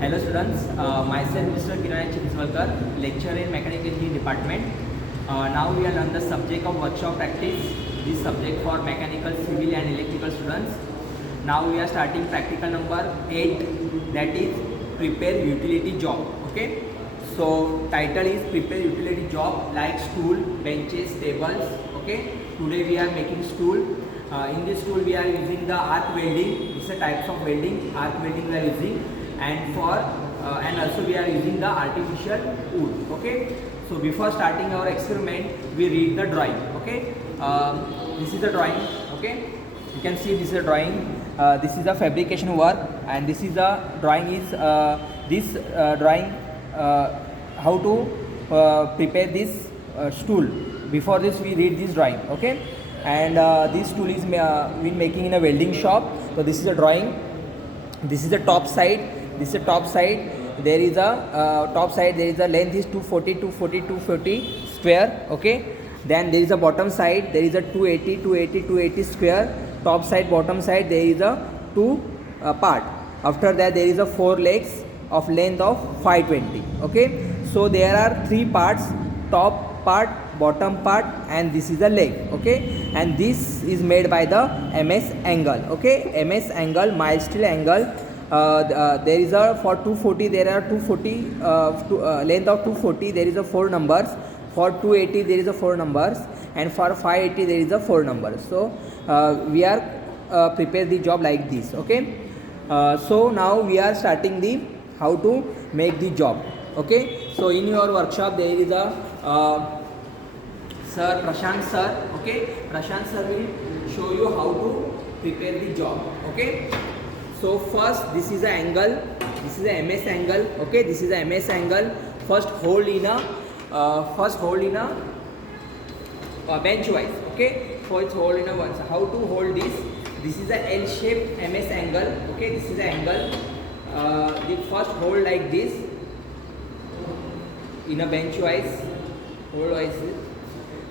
Hello students, myself Mr. Kiran Chinswalkar, lecturer in Mechanical Engineering Department. Now we are learn the subject of workshop practice, this subject for mechanical, civil and electrical students. Now we are starting practical number 8, that is prepare utility job. Okay, so title is prepare utility job like stool, benches, tables. Okay, today we are making stool. In this tool we are using the arc welding. It's a types of welding, arc welding we are using, and also we are using the artificial wood. Okay, so before starting our experiment we read the drawing. Okay, this is the drawing. Okay, you can see this is a drawing. This is a fabrication work, and this is the drawing is drawing how to prepare this stool. Before this we read this drawing. Okay, and this tool is been making in a welding shop. So this is a drawing. This is the top side. This is the top side. There is a top side. There is a length is 240 square. Okay. Then there is a bottom side. There is a 280 square. Top side, bottom side. There is a two part. After that there is a 4 legs of length of 520. Okay. So there are 3 parts: top part, bottom part, and this is a leg. Okay, and this is made by the MS angle. Okay, MS angle, mild steel angle. There is a for 240 there are 240 length of 240 there is a 4 numbers. For 280 there is a 4 numbers, and for 580 there is a 4 numbers. So we are prepare the job like this. Okay, so now we are starting the how to make the job. Okay, so in your workshop there is a Sir Prashant sir. Okay, Prashant sir will show you how to prepare the job. Okay, so first this is the angle. This is the MS angle. Okay, this is the MS angle. First hold in a bench wise. Okay, first hold in a once. How to hold this? This is the L-shaped MS angle. Okay, this is the angle. The first hold like this in a bench wise, hold wise.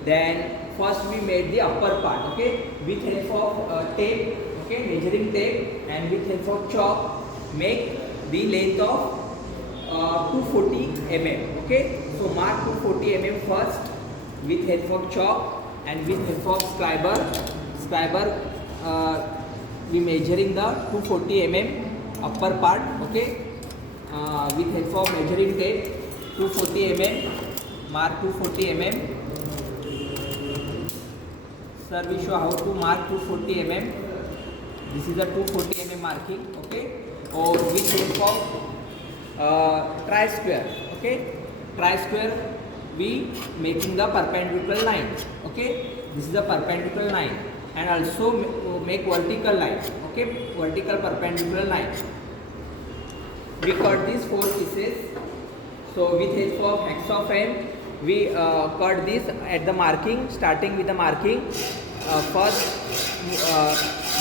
Then first we made the upper part. Okay, with help of tape. Okay, measuring tape, and with help of chalk make the length of 240 mm. Okay, so mark 240 mm first with help of chalk, and with help of scriber we measuring the 240 mm upper part. Okay, with help of measuring tape 240 mm, mark 240 mm. Sir we show how to mark 240 mm. This is a 240 mm marking. Okay, or with help of tri-square. Okay, tri-square we making the perpendicular line. Okay, this is the perpendicular line, and also make vertical line. Okay, vertical perpendicular line. We cut these 4 pieces. So with help of hacksaw pen we cut this at the marking. Starting with the marking,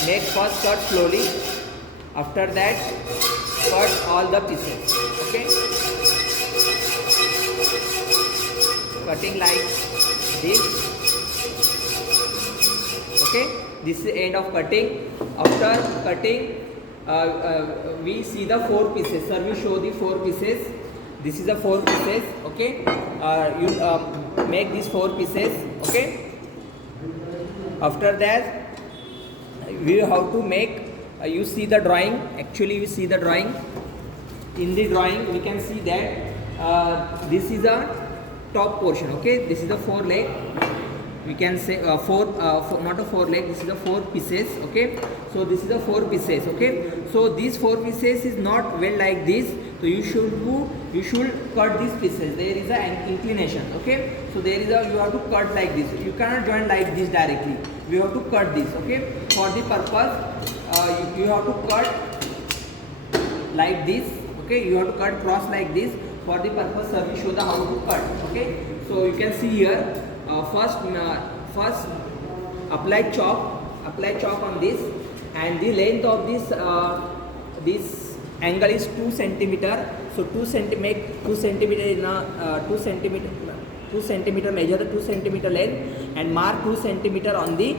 make first cut slowly. After that cut all the pieces. Okay, cutting like this. Okay, this is the end of cutting. After cutting we see the 4 pieces. Sir, we show the 4 pieces. This is the 4 pieces. Okay, you make these 4 pieces. Okay, after that we have to make you see the drawing. Actually we see the drawing. In the drawing we can see that this is a top portion. Okay, this is the 4 leg. We can say four, not a 4 leg. This is the 4 pieces. Okay, so this is the 4 pieces. Okay, so these 4 pieces is not well like this. So you should cut these pieces. There is an inclination. Okay, so there is a you have to cut like this. You cannot join like this directly. You have to cut this. Okay, for the purpose you have to cut like this. Okay, you have to cut cross like this. For the purpose we show the how to cut. Okay, so you can see here first apply chalk on this, and the length of this angle is 2 centimeter. So 2 centimeter in a 2 centimeter measure the 2 centimeter length, and mark 2 centimeter on this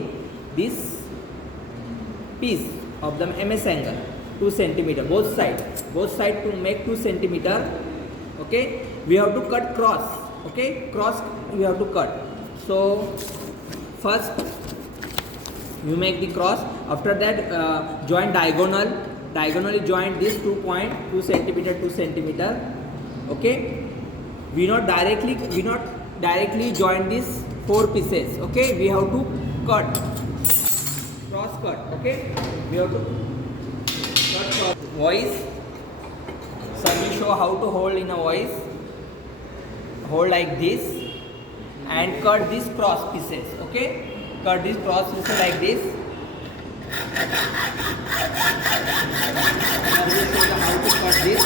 piece of the MS angle. 2 centimeter, both side to make 2 centimeter. Okay, we have to cut cross. Okay, cross we have to cut. So first you make the cross. After that join diagonally join this 2 point, 2 centimeter, 2 centimeter. Okay, we not directly join these 4 pieces. Okay, we have to cut, cross cut. Okay, we have to cut cross. Voice, so we show how to hold in a voice. Hold like this and cut these cross pieces. Okay, cut these cross pieces like this. Now we show you how to cut this.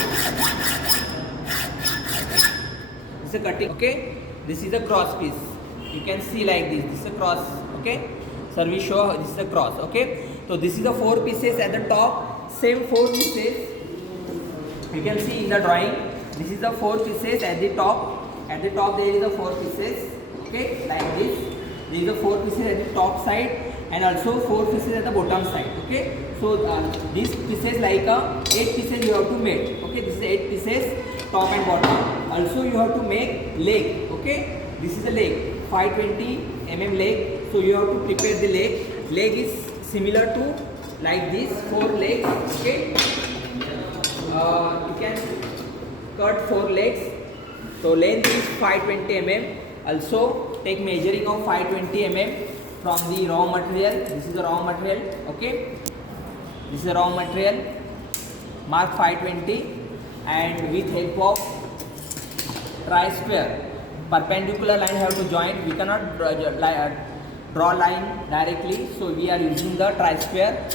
This is a cutting. Okay, this is a cross piece. You can see like this. This is a cross. Okay, so we show this is a cross. Okay, so this is the 4 pieces at the top. Same 4 pieces. You can see in the drawing. This is the 4 pieces at the top. At the top there is the 4 pieces. Okay, like this. There is the 4 pieces at the top side and also 4 pieces at the bottom side. Okay, so these pieces like 8 pieces you have to make. Okay, this is 8 pieces, top and bottom. Also you have to make leg. Okay, this is the leg, 520 mm leg. So you have to prepare the leg. Leg is similar to like this 4 legs. Okay, you can cut 4 legs. So length is 520 mm. Also take measuring of 520 mm from the raw material. This is the raw material. Okay, this is the raw material. Mark 520 and with help of tri-square, perpendicular line have to join. We cannot draw line directly, so we are using the tri-square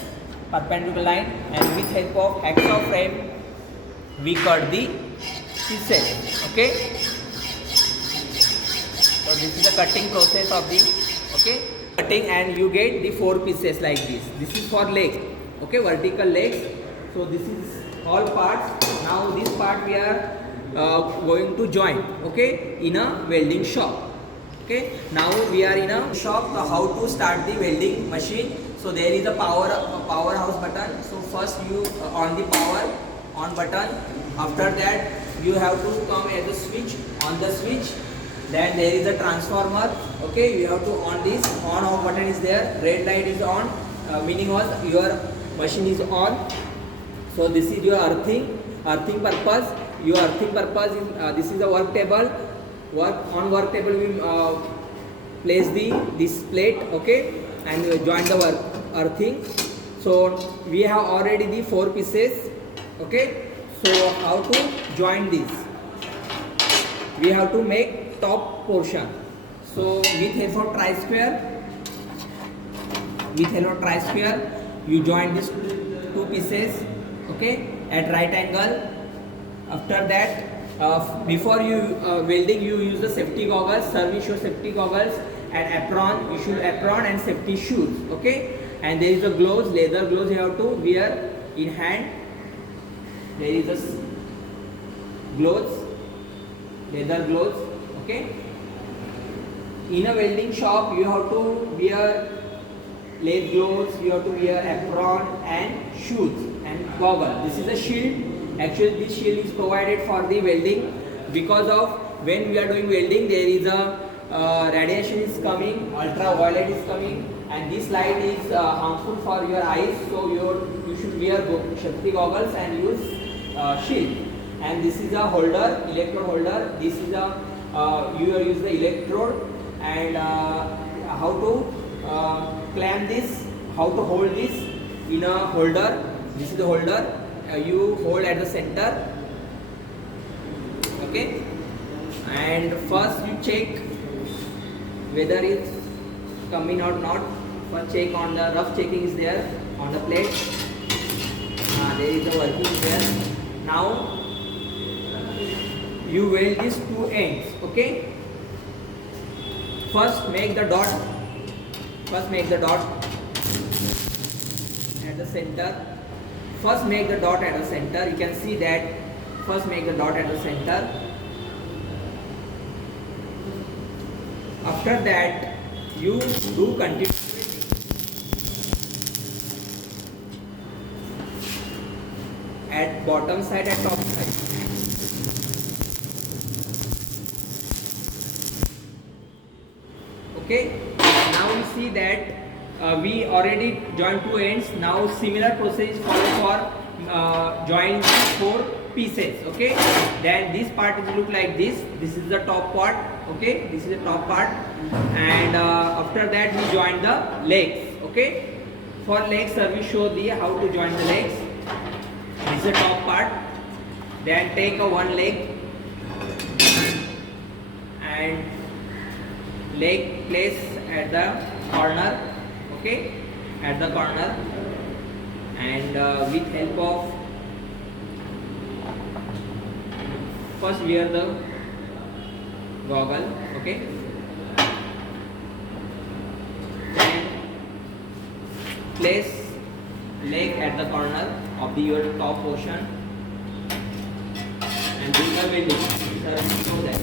perpendicular line, and with help of hacksaw frame we cut the pieces. Okay, so this is the cutting process of the cutting, and you get the 4 pieces like this. This is for leg. Okay, vertical legs. So this is all parts. Now this part we are going to join. Okay, in a welding shop. Okay, now we are in a shop. How to start the welding machine? So there is a powerhouse button. So first you on the power on button. After that you have to come at the switch, on the switch. Then there is a transformer. Okay, you have to on this, on off button is there. Red light is on, meaning was your machine is on. So this is your earthing purpose. Your earthing purpose is this is the work table. On work table we place this plate. Okay, and we join the earthing. So we have already the 4 pieces. Okay, so how to join this? We have to make top portion. So with help of tri-square, you join these 2 pieces. Okay, at right angle. After that, before you welding, you use the safety goggles. Service show safety goggles and apron. You should apron and safety shoes. Okay, and there is a gloves, leather gloves you have to wear in hand. There is a gloves, leather gloves. Okay, in a welding shop you have to wear leg gloves, you have to wear apron and shoes and goggle. This is a shield. Actually this shield is provided for the welding, because of when we are doing welding there is a radiation is coming, ultraviolet is coming, and this light is harmful for your eyes. So you should wear safety goggles and use shield. And this is a holder, electrode holder. This is a you use the electrode, and how to clamp this, how to hold this in a holder. This is the holder. You hold at the center. Okay, and first you check whether it's coming or not. First check on the rough checking is there on the plate. There is the working there. Now you weld these 2 ends. Okay, first make the dot at the center. First make the dot at the center. You can see that. First make the dot at the center. After that you do continue welding. bottom side and top side. Okay, now we see that we already joined two ends. Now similar process is followed for join four pieces. Okay, then this part is look like this. This is the top part. Okay, this is the top part, and after that we join the legs. Okay, for legs we show the how to join the legs. This is the top part. Then take a one leg and leg place at the corner. Okay, at the corner, and with help of first wear the goggle. Okay, then place leg at the corner of the your top portion and do the welding. So that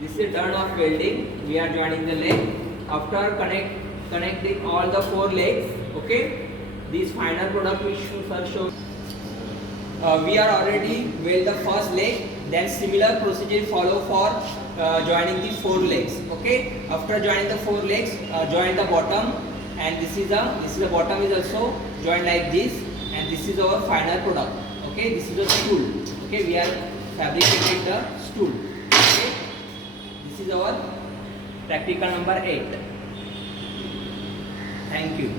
this is done of welding. We are joining the leg. After connecting all the four legs, okay, this final product we show. We are already weld the first leg. Then similar procedure follow for joining the four legs. Okay, after joining the four legs, join the bottom, and this is the bottom is also joined like this, and this is our final product. Okay, this is a stool. Okay, we are fabricating the stool. Okay, this is our practical number 8. Thank you.